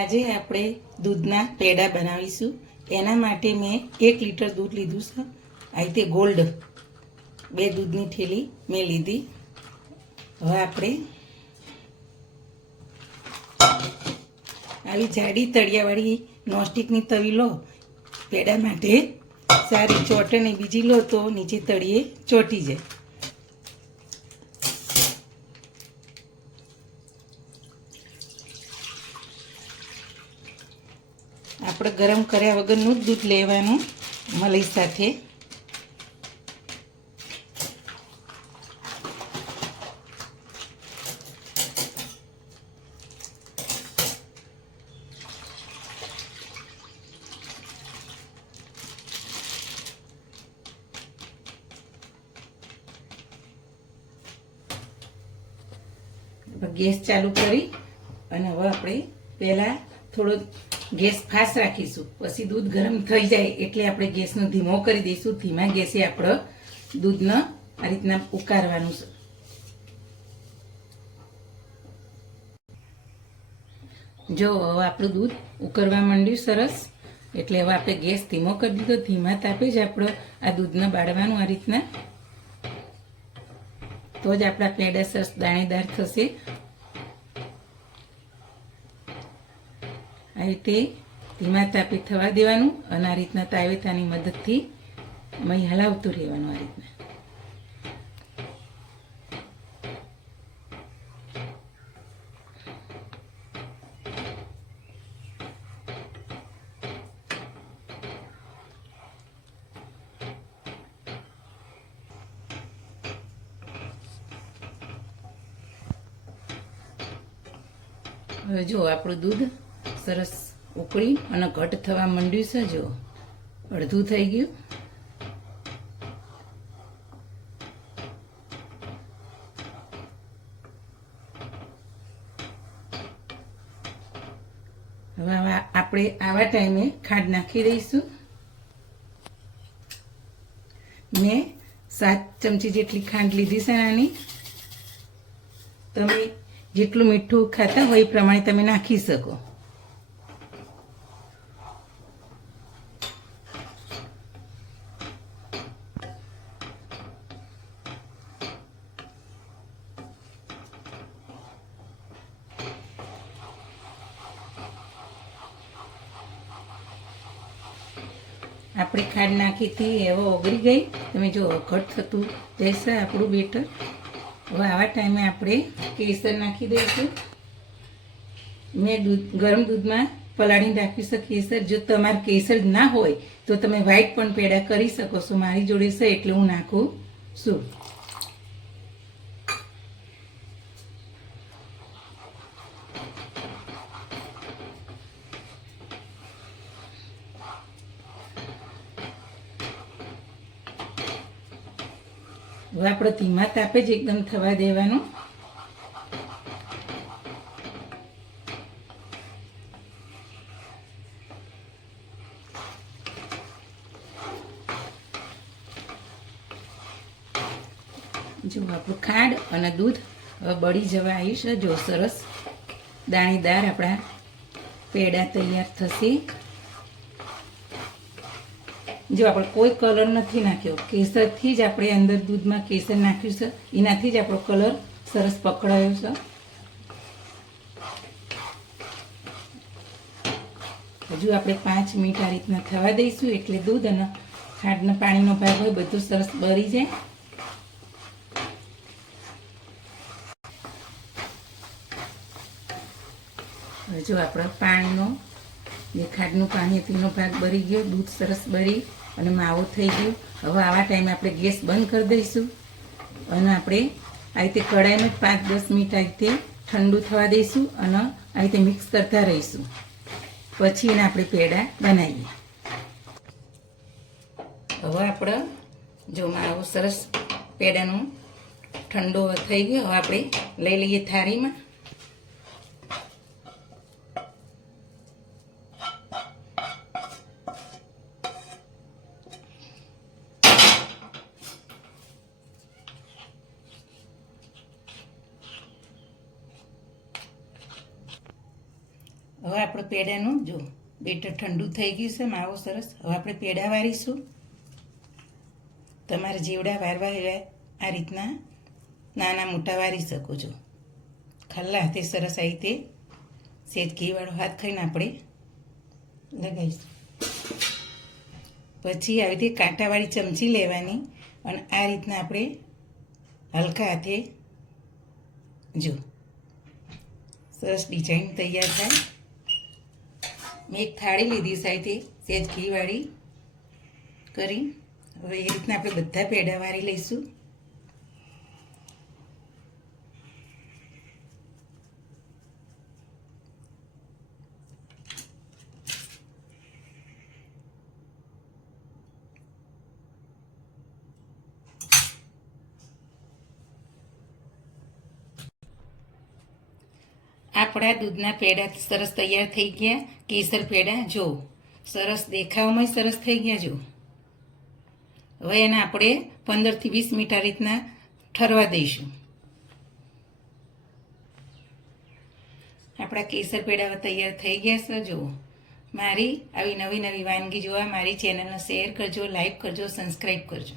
આજે આપણે દૂધના પેડા બનાવીશું. એના માટે મેં 1 લીટર દૂધ લીધું છે. આ રીતે ગોલ્ડ 2 દૂધની થેલી મેં લીધી. હવે આપણે આવી જાડી તળિયાવાળી નોનસ્ટિકની તવી લો. પેડા માટે સારી ચોટે ને બીજી લો તો નીચે તળિયે ચોંટી જાય. આપણે ગરમ કર્યા વગરનું જ દૂધ લેવાનું મલાઈ સાથે. ગેસ ચાલુ કરી અને હવે આપણે પહેલાં થોડો ગેસ ફાસ્ટ રાખીશું. પછી દૂધ ગરમ થઈ જાય એટલે આપણે ગેસનો ધીમો કરી દઈશું. ધીમા ગેસે આપણે દૂધને આ રીતના ઉકાળવાનું છે. જો હવે આપણું દૂધ ઉકળવા માંડ્યું સરસ, એટલે હવે આપણે ગેસ ધીમો કરી દીધો. ધીમા તાપે જ આપણે આ દૂધને બાળવાનું આ રીતના, તો જ આપણા પેડા સરસ દાણેદાર થશે. આ રીતે ધીમા તાપે થવા દેવાનું અને આ રીતના તાવેતાની મદદથી મહી હલાવતું રહેવાનું. આ રીતના હવે જો આપણું દૂધ સરસ ઉકળી અને ઘટ થવા માંડ્યું છે. જો અડધું થઈ ગયું. હવે આપણે આવા ટાઈમે ખાંડ નાખી દઈશું. મેં 7 ચમચી જેટલી ખાંડ લીધી છે નાની. તમે જેટલું મીઠું ખાતા હોય એ પ્રમાણે તમે નાખી શકો. આપણે ખાંડ નાખી હતી હવે ઓગળી ગઈ. તમે જો ઘટ થતું જશે આપણું બેટર. હવે આવા ટાઈમે આપણે કેસર નાખી દઈશું. મેં ગરમ દૂધમાં પલાળીને રાખ્યું છે કેસર. જો તમારે કેસર ના હોય તો તમે વ્હાઈટ પણ પેડા કરી શકો છો. મારી જોડે છે એટલે હું નાખું છું. હવે આપણે ધીમા તાપે જ એકદમ થવા દેવાનું. જો આપણું ખાંડ અને દૂધ હવે બળી જવા આવ્યું છે. જો સરસ દાણેદાર આપણા પેડા તૈયાર થશે. જો આપણે કોઈ કલર નથી નાખ્યો, કેસરથી જ આપણે અંદર દૂધમાં કેસર નાખ્યું છે. એનાથી જ આપણો કલર સરસ પકડાયો છે. હજુ આપણે 5 મિનિટ આ રીતના થવા દઈશું એટલે દૂધ અને ખાંડનો પાણીનો ભાગ હોય બધું સરસ બળી જાય. જો આપણે પાણીનો જે ખાંડનું પાણી હતું એનો ભાગ બળી ગયો. દૂધ સરસ બળી અને માવો થઈ ગયો. હવે આવા ટાઈમે આપણે ગેસ બંધ કરી દઈશું અને આપણે આ રીતે કઢાઈમાં 5-10 મિનિટ આ રીતે ઠંડુ થવા દઈશું અને આ રીતે મિક્સ કરતા રહીશું. પછી એને આપણે પેડા બનાવીએ. હવે આપણે જો માવો સરસ પેડાનો ઠંડો થઈ ગયો. હવે આપણે લઈ લઈએ થાળીમાં. હવે આપણે પેડાનું જો બેટર ઠંડુ થઈ ગયું છે, માવો સરસ. હવે આપણે પેડા વારીશું. તમારે જેવડા વારવા એવા આ રીતના નાના મોટા વારી શકો છો. ખલ્લા હાથે સરસ આ રીતે સેજ ઘીવાળો હાથ ખાઈને આપણે લગાવીશું. પછી આવી રીતે કાંટાવાળી ચમચી લેવાની અને આ રીતના આપણે હલકા હાથે જો સરસ ડિઝાઇન તૈયાર થાય. મેં એક થાળી લીધી સાથે સેજ ઘીવાળી કરી. હવે એ રીતના આપણે બધા પેડા વારી લઈશું. આપણા દૂધના પેડા સરસ તૈયાર થઈ ગયા. કેસર પેડા જો સરસ દેખાવમાં સરસ થઈ ગયા. જો હવે એને આપણે 15 થી 20 મિનિટ આ રીતના ઠરવા દઈશું. આપણા કેસર પેડા તૈયાર થઈ ગયા છે. જો મારી આવી નવી નવી વાનગી જોવા મારી ચેનલને શેર કરજો, લાઈક કરજો, સબસ્ક્રાઈબ કરજો.